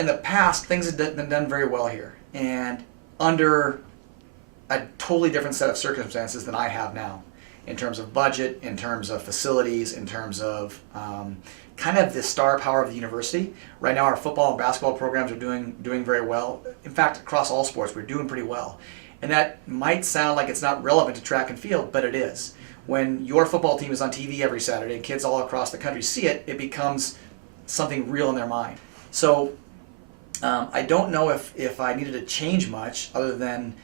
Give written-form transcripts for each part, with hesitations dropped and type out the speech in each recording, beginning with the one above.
In the past, things have been done very well here, and under a totally different set of circumstances than I have now, in terms of budget, in terms of facilities, in terms of kind of the star power of the university. Right now, our football and basketball programs are doing very well. In fact, across all sports, we're doing pretty well. And that might sound like it's not relevant to track and field, but it is. When your football team is on TV every Saturday and kids all across the country see it, it becomes something real in their mind. So I don't know if I needed to change much other than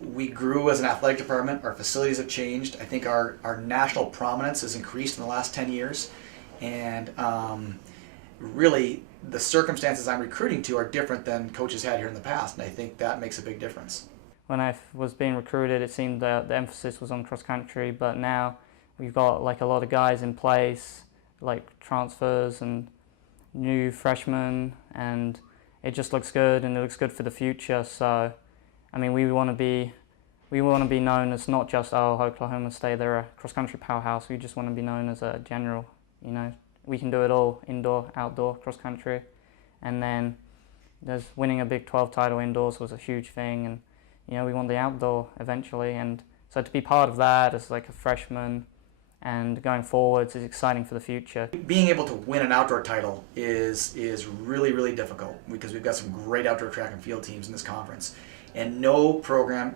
we grew as an athletic department. Our facilities have changed. I think our national prominence has increased in the last 10 years. And really, the circumstances I'm recruiting to are different than coaches had here in the past. And I think that makes a big difference. When I was being recruited, it seemed that the emphasis was on cross country, but now we've got like a lot of guys in place, like transfers and new freshmen, and it just looks good, and it looks good for the future. So, I mean, we want to be known as not just, oh, Oklahoma State, they're a cross country powerhouse. We just want to be known as a general. You know, we can do it all: indoor, outdoor, cross country, and then there's winning a Big 12 title indoors was a huge thing, and you know, we want the outdoor eventually, and so to be part of that as like a freshman and going forwards is exciting for the future. Being able to win an outdoor title is really, really difficult because we've got some great outdoor track and field teams in this conference. And no program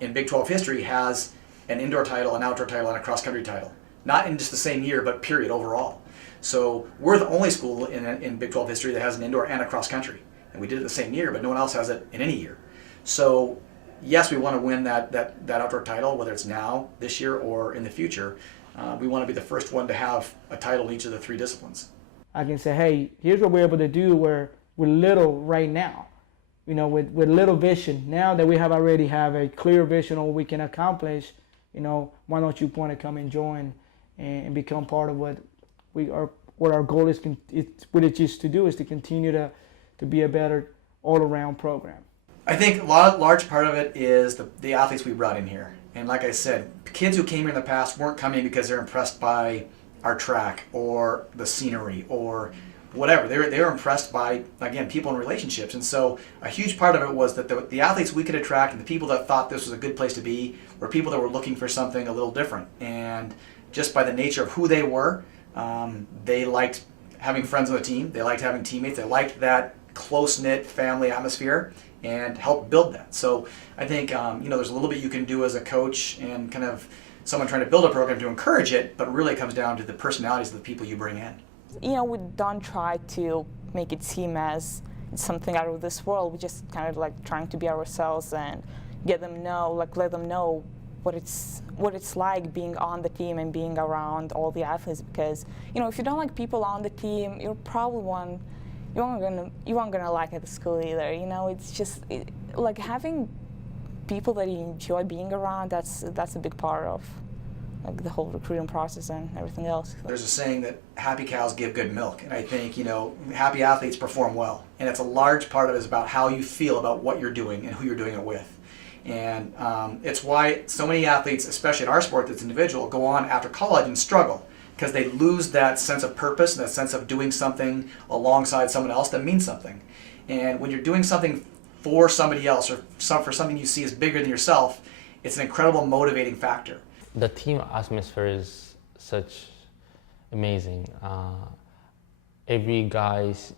in Big 12 history has an indoor title, an outdoor title, and a cross-country title. Not in just the same year, but period, overall. So we're the only school in Big 12 history that has an indoor and a cross-country. And we did it the same year, but no one else has it in any year. So yes, we want to win that outdoor title, whether it's now, this year, or in the future. We want to be the first one to have a title in each of the three disciplines. I can say, hey, here's what we're able to do with little right now. You know, with little vision. Now that we already have a clear vision of what we can accomplish, you know, why don't you want to come and join and become part of what our goal is, what it is to do, is to continue to be a better all-around program. I think a large part of it is the athletes we brought in here. And like I said, kids who came here in the past weren't coming because they're impressed by our track or the scenery or whatever. They were impressed by, again, people and relationships. And so a huge part of it was that the athletes we could attract and the people that thought this was a good place to be were people that were looking for something a little different. And just by the nature of who they were, they liked having friends on the team. They liked having teammates. They liked that close-knit family atmosphere and help build that. So I think you know, there's a little bit you can do as a coach and kind of someone trying to build a program to encourage it, but really it comes down to the personalities of the people you bring in. You know, we don't try to make it seem as it's something out of this world. We just kind of like trying to be ourselves and let them know what it's like being on the team and being around all the athletes. Because you know, if you don't like people on the team, you're probably you aren't gonna like at the school either. You know, it's just like having people that you enjoy being around. That's a big part of like the whole recruiting process and everything else. There's a saying that happy cows give good milk, and I think, you know, happy athletes perform well, and it's a large part of it is about how you feel about what you're doing and who you're doing it with. And it's why so many athletes, especially in our sport that's individual, go on after college and struggle, because they lose that sense of purpose and that sense of doing something alongside someone else that means something. And when you're doing something for somebody else or for something you see as bigger than yourself, it's an incredible motivating factor. The team atmosphere is such amazing. Every guys,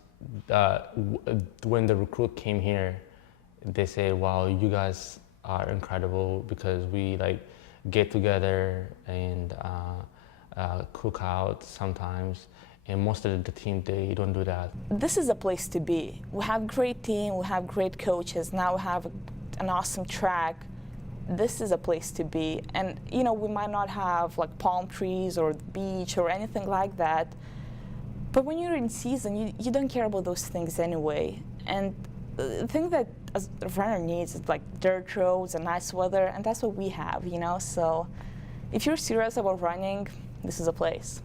when the recruit came here, they say, wow, you guys are incredible, because we like get together and cook out sometimes, and most of the team, they don't do that. This is a place to be. We have a great team, we have great coaches, now we have an awesome track. This is a place to be. And you know, we might not have like palm trees or the beach or anything like that, but when you're in season, you don't care about those things anyway. And the thing that a runner needs is like dirt roads and nice weather, and that's what we have, you know. So if you're serious about running, this is a place.